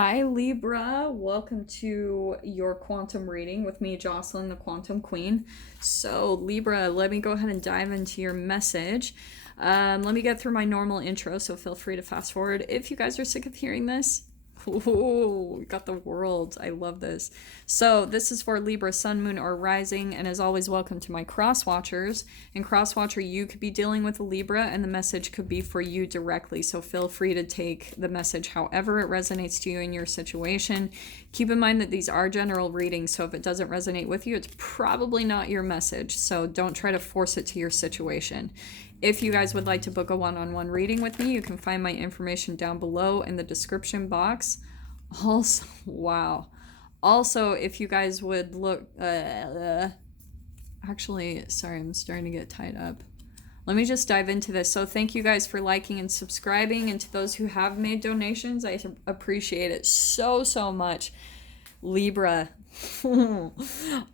Hi Libra, welcome to your quantum reading with me, Jocelyn, the Quantum Queen. So Libra, let me go ahead and dive into your message. Let me get through my normal intro, so feel free to fast forward if you guys are sick of hearing this. Ooh, we got the world. I love this. So this is for Libra, Sun, Moon, or Rising, and as always, welcome to my cross watchers. And cross watcher, you could be dealing with a Libra, and the message could be for you directly. So feel free to take the message however it resonates to you in your situation. Keep in mind that these are general readings, so if it doesn't resonate with you, it's probably not your message. So don't try to force it to your situation. If you guys would like to book a one-on-one reading with me, you can find my information down below in the description box. Also, wow. Also, if you guys would look... actually, sorry, I'm starting to get tied up. Let me just dive into this. So thank you guys for liking and subscribing. And to those who have made donations, I appreciate it so, so much. Libra.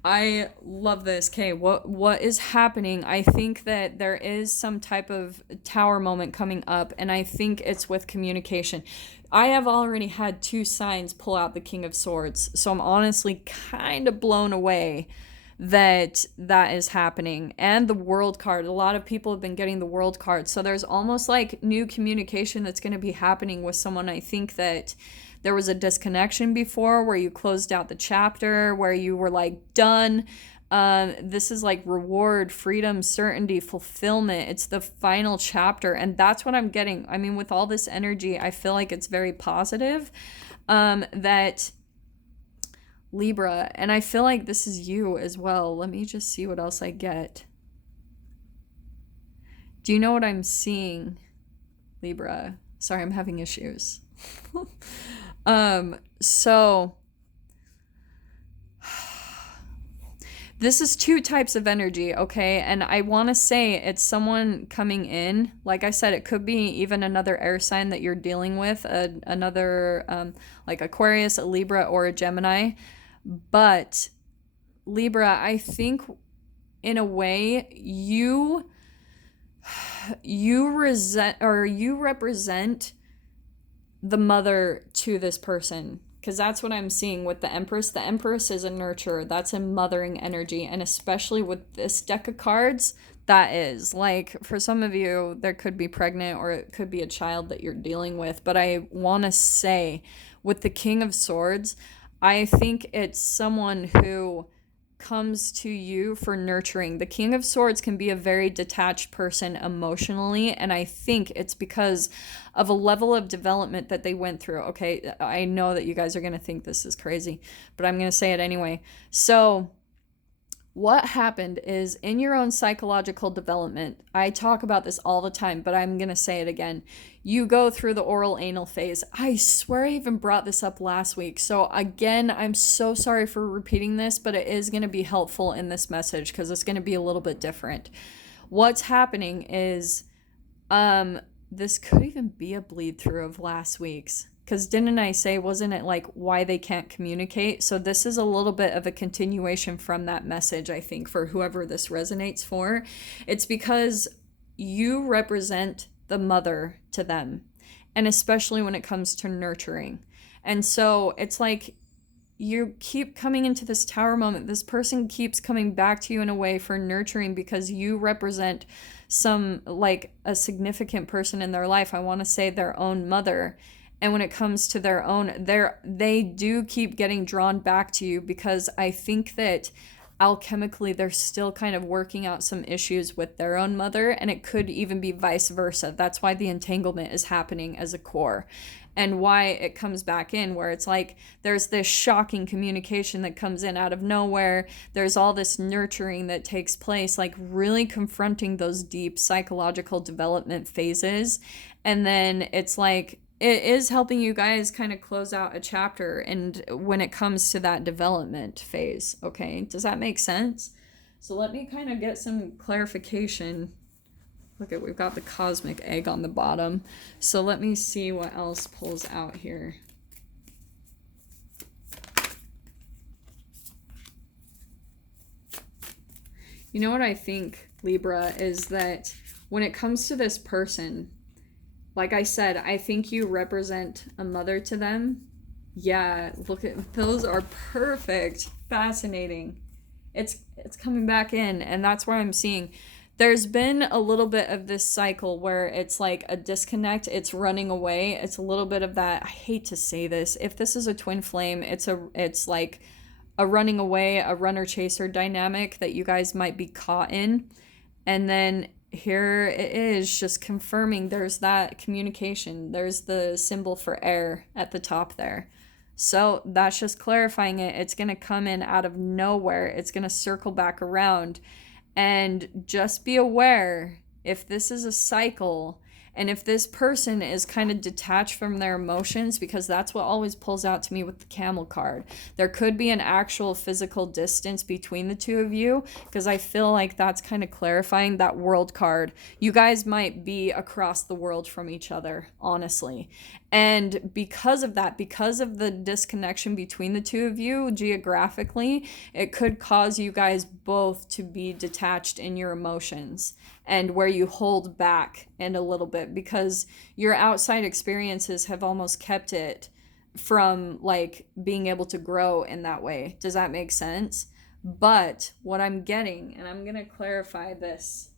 I love this. Okay, what is happening? I think that there is some type of tower moment coming up, and I think it's with communication. I have already had 2 signs pull out the King of Swords, so I'm honestly kind of blown away that is happening. And the World card. A lot of people have been getting the World card, so there's almost like new communication that's going to be happening with someone. I think that there was a disconnection before where you closed out the chapter, where you were like done. This is like reward, freedom, certainty, fulfillment. It's the final chapter. And that's what I'm getting. I mean, with all this energy, I feel like it's very positive. That Libra, and I feel like this is you as well. Let me just see what else I get. Do you know what I'm seeing, Libra? Sorry, I'm having issues. So this is 2 types of energy, okay? And I want to say it's someone coming in. Like I said, it could be even another air sign that you're dealing with, another like Aquarius, a Libra, or a Gemini. But Libra, I think in a way you represent the mother to this person, because that's what I'm seeing with the Empress. The Empress is a nurturer. That's a mothering energy, and especially with this deck of cards, that is like, for some of you, there could be pregnant or it could be a child that you're dealing with. But I want to say with the King of Swords, I think it's someone who comes to you for nurturing. The King of Swords can be a very detached person emotionally, and I think it's because of a level of development that they went through. Okay, I know that you guys are going to think this is crazy, but I'm going to say it anyway. So what happened is, in your own psychological development, I talk about this all the time, but I'm going to say it again. You go through the oral anal phase. I swear I even brought this up last week. So again, I'm so sorry for repeating this, but it is going to be helpful in this message because it's going to be a little bit different. What's happening is, this could even be a bleed through of last week's. Because didn't I say, wasn't it like why they can't communicate? So this is a little bit of a continuation from that message, I think, for whoever this resonates for. It's because you represent the mother to them, and especially when it comes to nurturing. And so it's like you keep coming into this tower moment. This person keeps coming back to you in a way for nurturing because you represent some, like, a significant person in their life. I want to say their own mother. And when it comes to their own, they do keep getting drawn back to you, because I think that alchemically they're still kind of working out some issues with their own mother, and it could even be vice versa. That's why the entanglement is happening as a core, and why it comes back in, where it's like there's this shocking communication that comes in out of nowhere. There's all this nurturing that takes place, like really confronting those deep psychological development phases. And then it's like, it is helping you guys kind of close out a chapter, and when it comes to that development phase. Okay, does that make sense? So let me kind of get some clarification. Look at, we've got the cosmic egg on the bottom. So let me see what else pulls out here. You know what I think, Libra, is that when it comes to this person, like I said, I think you represent a mother to them. Yeah, look at those are perfect. Fascinating. It's coming back in, and that's where I'm seeing there's been a little bit of this cycle where it's like a disconnect, it's running away. It's a little bit of that. I hate to say this. If this is a twin flame, it's like a running away, a runner chaser dynamic that you guys might be caught in. And then here it is just confirming there's that communication. There's the symbol for air at the top there. So that's just clarifying it. It's going to come in out of nowhere. It's going to circle back around. And just be aware if this is a cycle and if this person is kind of detached from their emotions, because that's what always pulls out to me with the camel card. There could be an actual physical distance between the two of you, because I feel like that's kind of clarifying that world card. You guys might be across the world from each other, honestly. And because of that, because of the disconnection between the two of you geographically, it could cause you guys both to be detached in your emotions and where you hold back and a little bit, because your outside experiences have almost kept it from like being able to grow in that way. Does that make sense? But what I'm getting, and I'm going to clarify this,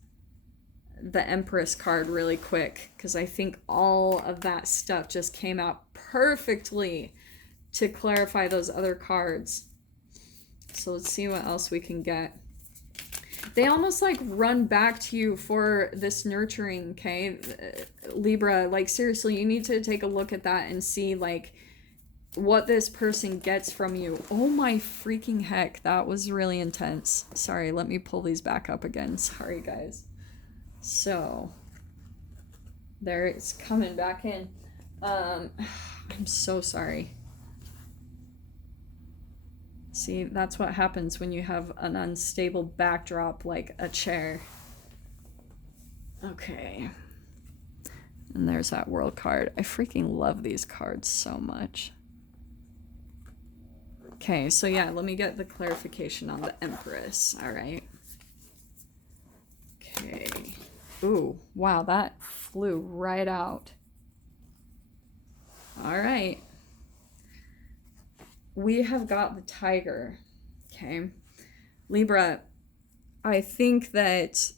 the Empress card really quick, because I think all of that stuff just came out perfectly to clarify those other cards. So let's see what else we can get. They almost like run back to you for this nurturing, okay? Libra, like seriously, you need to take a look at that and see like what this person gets from you. Oh my freaking heck, that was really intense. Sorry, let me pull these back up again. Sorry, guys. So, there it's coming back in. I'm so sorry. See, that's what happens when you have an unstable backdrop like a chair. Okay. And there's that world card. I freaking love these cards so much. Okay, so yeah, let me get the clarification on the Empress. All right. Okay. Ooh, wow, that flew right out. All right. We have got the Tiger. Okay. Libra, I think that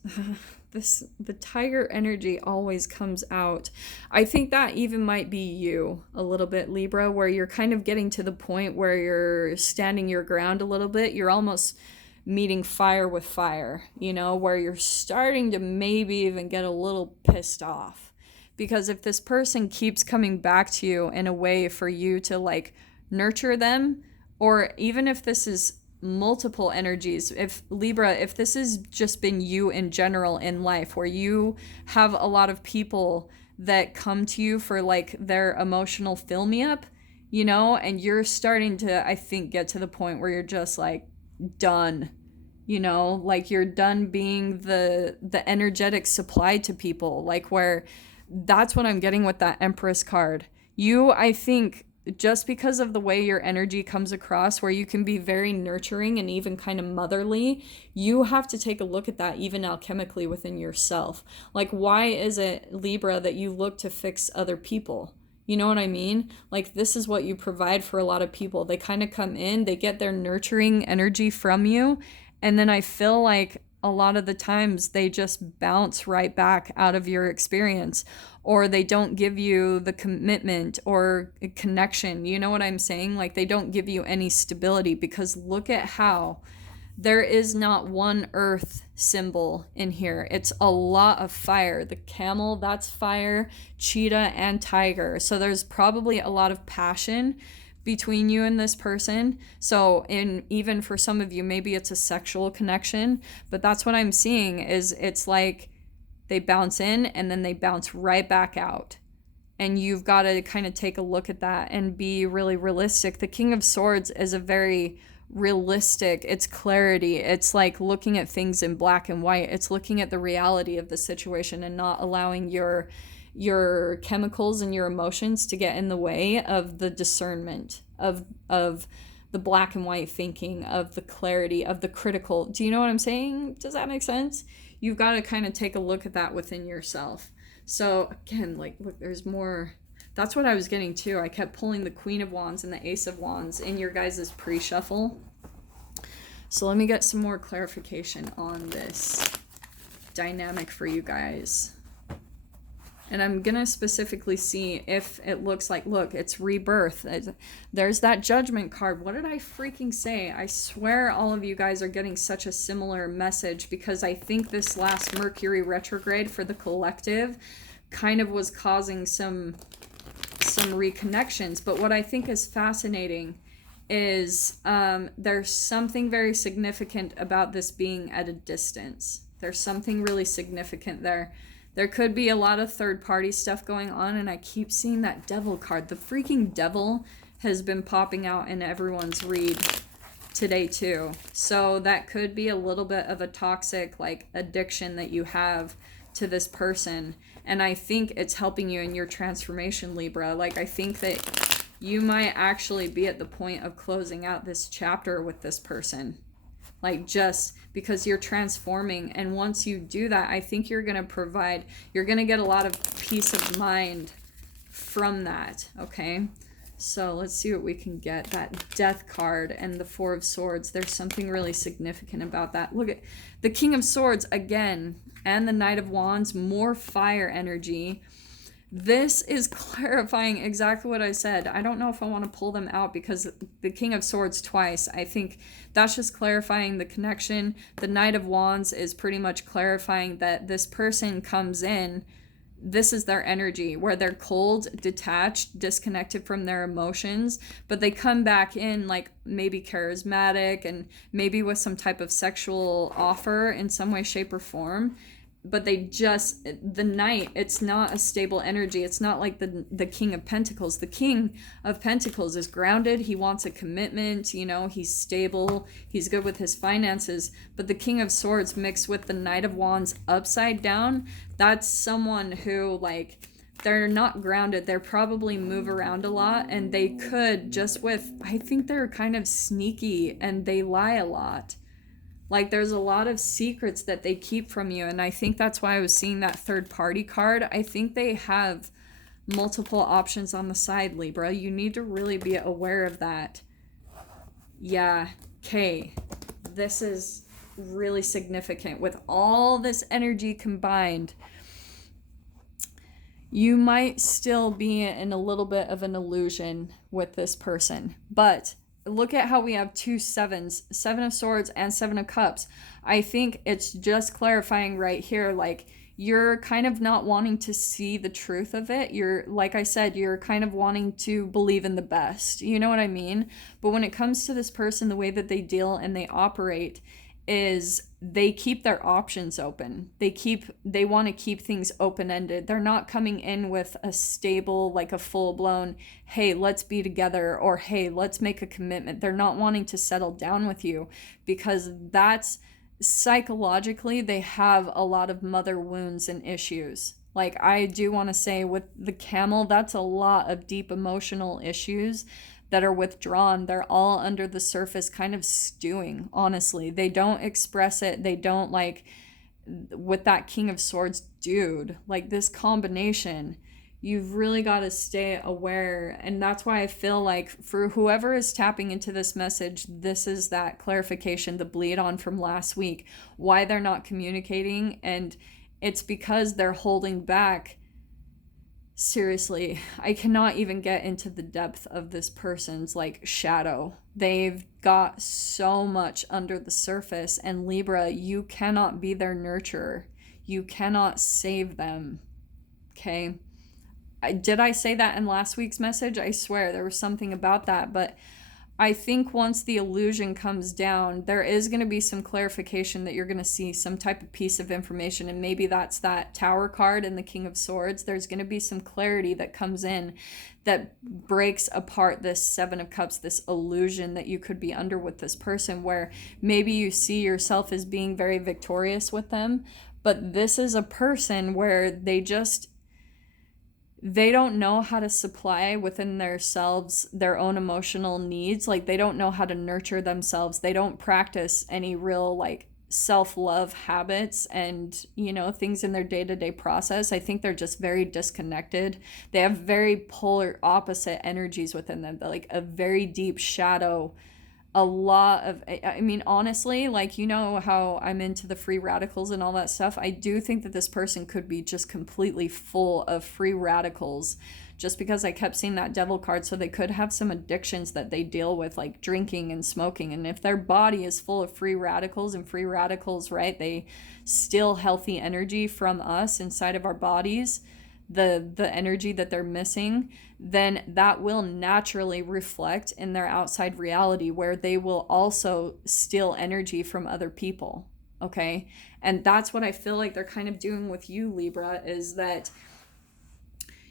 the Tiger energy always comes out. I think that even might be you a little bit, Libra, where you're kind of getting to the point where you're standing your ground a little bit. You're almost meeting fire with fire, you know, where you're starting to maybe even get a little pissed off. Because if this person keeps coming back to you in a way for you to like nurture them, or even if this is multiple energies, if Libra, if this has just been you in general in life, where you have a lot of people that come to you for like their emotional fill me up, you know, and you're starting to, I think, get to the point where you're just like done, you know, like you're done being the energetic supply to people, like where that's what I'm getting with that Empress card. You, I think, just because of the way your energy comes across, where you can be very nurturing and even kind of motherly, you have to take a look at that even alchemically within yourself. Like, why is it, Libra, that you look to fix other people? You know what I mean? Like, this is what you provide for a lot of people. They kind of come in, they get their nurturing energy from you, and then I feel like a lot of the times they just bounce right back out of your experience, or they don't give you the commitment or connection. You know what I'm saying? Like, they don't give you any stability, because look at how there is not one earth symbol in here. It's a lot of fire. The camel, that's fire, cheetah, and tiger. So there's probably a lot of passion between you and this person. So even for some of you, maybe it's a sexual connection, but that's what I'm seeing is it's like they bounce in and then they bounce right back out. And you've got to kind of take a look at that and be really realistic. The King of Swords is a very realistic, it's clarity. It's like looking at things in black and white. It's looking at the reality of the situation and not allowing your chemicals and your emotions to get in the way of the discernment of the black and white thinking, of the clarity, of the critical. Do you know what I'm saying? Does that make sense? You've got to kind of take a look at that within yourself. So again, like, look, there's more That's what I was getting too. I kept pulling the Queen of Wands and the Ace of Wands in your guys' pre-shuffle. So let me get some more clarification on this dynamic for you guys. And I'm going to specifically see if it looks like, look, it's rebirth. There's that Judgment card. What did I freaking say? I swear all of you guys are getting such a similar message, because I think this last Mercury retrograde for the collective kind of was causing some reconnections. But what I think is fascinating is there's something very significant about this being at a distance. There's something really significant there. There could be a lot of third-party stuff going on, and I keep seeing that Devil card. The freaking Devil has been popping out in everyone's read today too. So that could be a little bit of a toxic like addiction that you have to this person. And I think it's helping you in your transformation, Libra. Like, I think that you might actually be at the point of closing out this chapter with this person. Like, just because you're transforming. And once you do that, I think you're going to get a lot of peace of mind from that. Okay. So let's see what we can get. That Death card and the Four of Swords. There's something really significant about that. Look at the King of Swords again, and the Knight of Wands, more fire energy. This is clarifying exactly what I said. I don't know if I want to pull them out, because the King of Swords twice, I think that's just clarifying the connection. The Knight of Wands is pretty much clarifying that this person comes in, this is their energy, where they're cold, detached, disconnected from their emotions, but they come back in like maybe charismatic and maybe with some type of sexual offer in some way, shape, or form. But the Knight, it's not a stable energy. It's not like the King of Pentacles. The King of Pentacles is grounded. He wants a commitment, he's stable. He's good with his finances. But the King of Swords mixed with the Knight of Wands upside down, that's someone who, like, they're not grounded. They're probably move around a lot, and they could I think they're kind of sneaky and they lie a lot. Like, there's a lot of secrets that they keep from you. And I think that's why I was seeing that third party card. I think they have multiple options on the side, Libra. You need to really be aware of that. Yeah. Okay. This is really significant. With all this energy combined, you might still be in a little bit of an illusion with this person. But look at how we have two sevens, Seven of Swords and Seven of Cups. I think it's just clarifying right here, like, you're kind of not wanting to see the truth of it. You're, like I said, you're kind of wanting to believe in the best. You know what I mean? But when it comes to this person, the way that they deal and they operate is they keep their options open. They want to keep things open-ended. They're not coming in with a stable, like a full-blown, hey, let's be together, or hey, let's make a commitment. They're not wanting to settle down with you, because that's psychologically, they have a lot of mother wounds and issues. Like, I do want to say with the Camel, that's a lot of deep emotional issues that are withdrawn. They're all under the surface kind of stewing, honestly. They don't express it. They don't, like, with that King of Swords dude, like, this combination, you've really got to stay aware. And that's why I feel like for whoever is tapping into this message, this is that clarification, the bleed on from last week, why they're not communicating. And it's because they're holding back. Seriously, I cannot even get into the depth of this person's, like, shadow. They've got so much under the surface, and Libra, you cannot be their nurturer. You cannot save them. Okay? Did I say that in last week's message? I swear there was something about that, but I think once the illusion comes down, there is going to be some clarification that you're going to see some type of piece of information, and maybe that's that Tower card and the King of Swords. There's going to be some clarity that comes in that breaks apart this Seven of Cups, this illusion that you could be under with this person, where maybe you see yourself as being very victorious with them, but this is a person where they don't know how to supply within themselves their own emotional needs. Like, they don't know how to nurture themselves. They don't practice any real, like, self-love habits and, you know, things in their day-to-day process. I think they're just very disconnected. They have very polar opposite energies within them, like a very deep shadow. A lot of, I mean, honestly, like, you know how I'm into the free radicals and all that stuff. I do think that this person could be just completely full of free radicals, just because I kept seeing that devil card. So they could have some addictions that they deal with, like drinking and smoking. And if their body is full of free radicals, and free radicals, right, they steal healthy energy from us inside of our bodies, the energy that they're missing, then that will naturally reflect in their outside reality, where they will also steal energy from other people. Okay. And that's what I feel like they're kind of doing with you, Libra, is that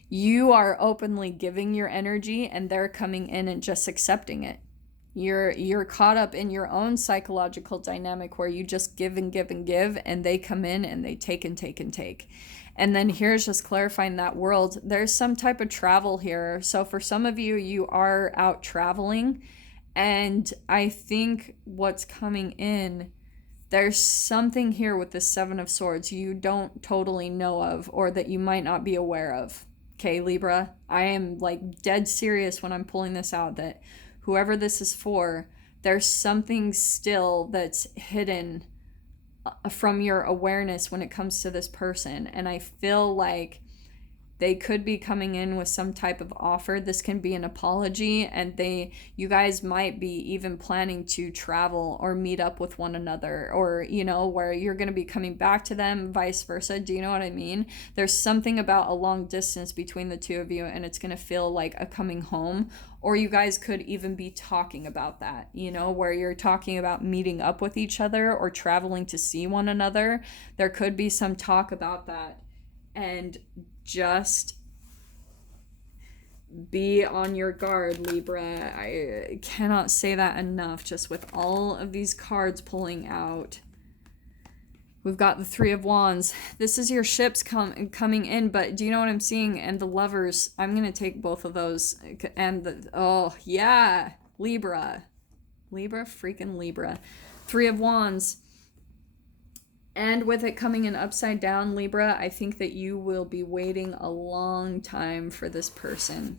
you are openly giving your energy and they're coming in and just accepting it. You're caught up in your own psychological dynamic where you just give and give and give, and they come in and they take and take and take. And then here's just clarifying that world. There's some type of travel here. So for some of you, you are out traveling. And I think what's coming in, there's something here with the Seven of Swords you don't totally know of, or that you might not be aware of. Okay, Libra, I am like dead serious when I'm pulling this out, that whoever this is for, there's something still that's hidden from your awareness when it comes to this person. And I feel like they could be coming in with some type of offer. This can be an apology, and you guys might be even planning to travel or meet up with one another, or, you know, where you're going to be coming back to them, vice versa. Do you know what I mean? There's something about a long distance between the two of you, and it's going to feel like a coming home. Or you guys could even be talking about that, you know, where you're talking about meeting up with each other or traveling to see one another. There could be some talk about that. And just be on your guard, Libra. I cannot say that enough, just with all of these cards pulling out. We've got the Three of Wands. This is your ships coming in, but do you know what I'm seeing? And the Lovers. I'm going to take both of those. And oh, yeah, Libra. Libra, freaking Libra. Three of Wands. And with it coming in upside down, Libra, I think that you will be waiting a long time for this person.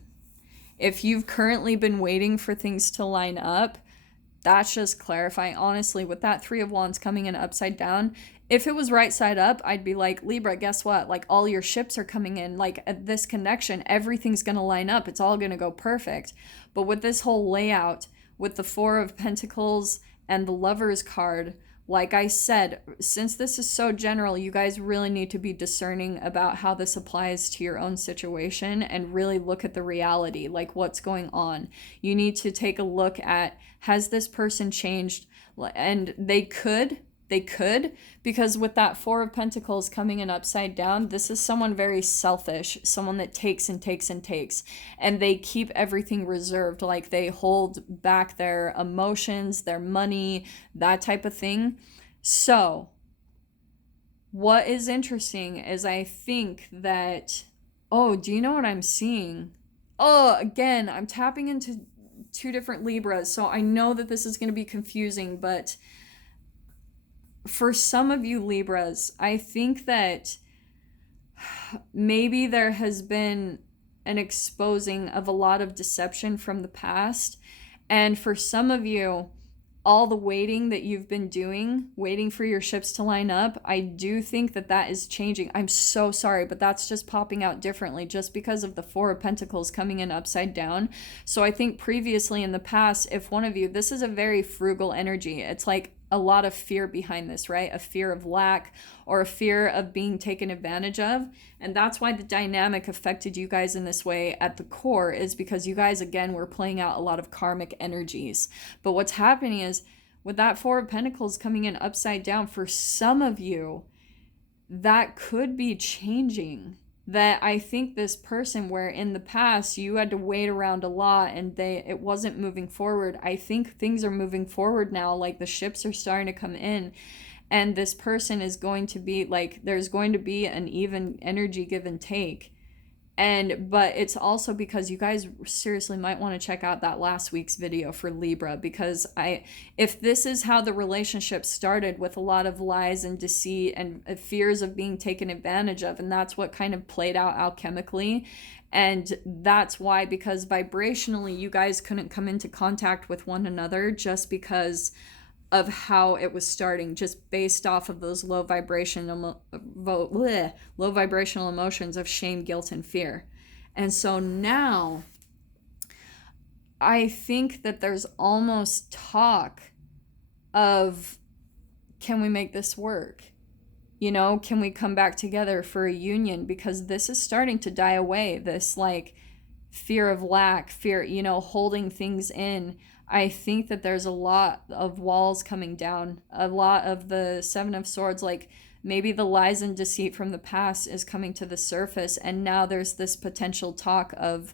If you've currently been waiting for things to line up, that's just clarifying. Honestly, with that Three of Wands coming in upside down, if it was right side up, I'd be like, Libra, guess what? Like, all your ships are coming in. Like, at this connection, everything's going to line up. It's all going to go perfect. But with this whole layout, with the Four of Pentacles and the Lovers card, like I said, since this is so general, you guys really need to be discerning about how this applies to your own situation and really look at the reality, like what's going on. You need to take a look at, has this person changed? And they could, because with that Four of Pentacles coming in upside down, this is someone very selfish, someone that takes and takes and takes, and they keep everything reserved, like they hold back their emotions, their money, that type of thing. So what is interesting is I think that, oh, do you know what I'm seeing? Oh, again, I'm tapping into two different Libras, so I know that this is going to be confusing, but for some of you Libras, I think that maybe there has been an exposing of a lot of deception from the past. And for some of you, all the waiting that you've been doing, waiting for your ships to line up, I do think that that is changing. I'm so sorry, but that's just popping out differently just because of the Four of Pentacles coming in upside down. So I think previously in the past, if one of you, this is a very frugal energy. It's like a lot of fear behind this, right? A fear of lack or a fear of being taken advantage of. And that's why the dynamic affected you guys in this way at the core, is because you guys, again, were playing out a lot of karmic energies. But what's happening is with that Four of Pentacles coming in upside down, for some of you, that could be changing. That I think this person, where in the past you had to wait around a lot and it wasn't moving forward, I think things are moving forward now. Like the ships are starting to come in, and this person is going to be like, there's going to be an even energy give and take. But it's also because you guys seriously might want to check out that last week's video for Libra, because if this is how the relationship started, with a lot of lies and deceit and fears of being taken advantage of, and that's what kind of played out alchemically. And that's why, because vibrationally you guys couldn't come into contact with one another, just because of how it was starting, just based off of those low vibrational emotions of shame, guilt, and fear. And so now I think that there's almost talk of, can we make this work? You know, can we come back together for a union? Because this is starting to die away, this like fear of lack, fear, you know, holding things in. I think that there's a lot of walls coming down, a lot of the Seven of Swords, like maybe the lies and deceit from the past is coming to the surface, and now there's this potential talk of,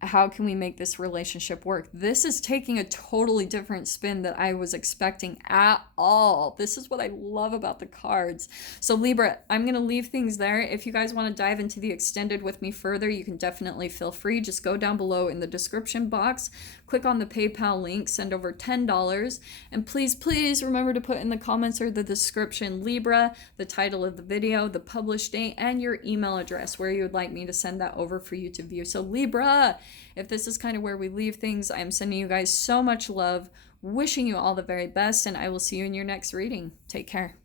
how can we make this relationship work? This is taking a totally different spin that I was expecting at all. This is what I love about the cards. So Libra, I'm going to leave things there. If you guys want to dive into the extended with me further, you can definitely feel free. Just go down below in the description box, click on the PayPal link, send over $10. And please remember to put in the comments or the description Libra, the title of the video, the published date, and your email address where you would like me to send that over for you to view. So Libra, if this is kind of where we leave things, I am sending you guys so much love, wishing you all the very best, and I will see you in your next reading. Take care.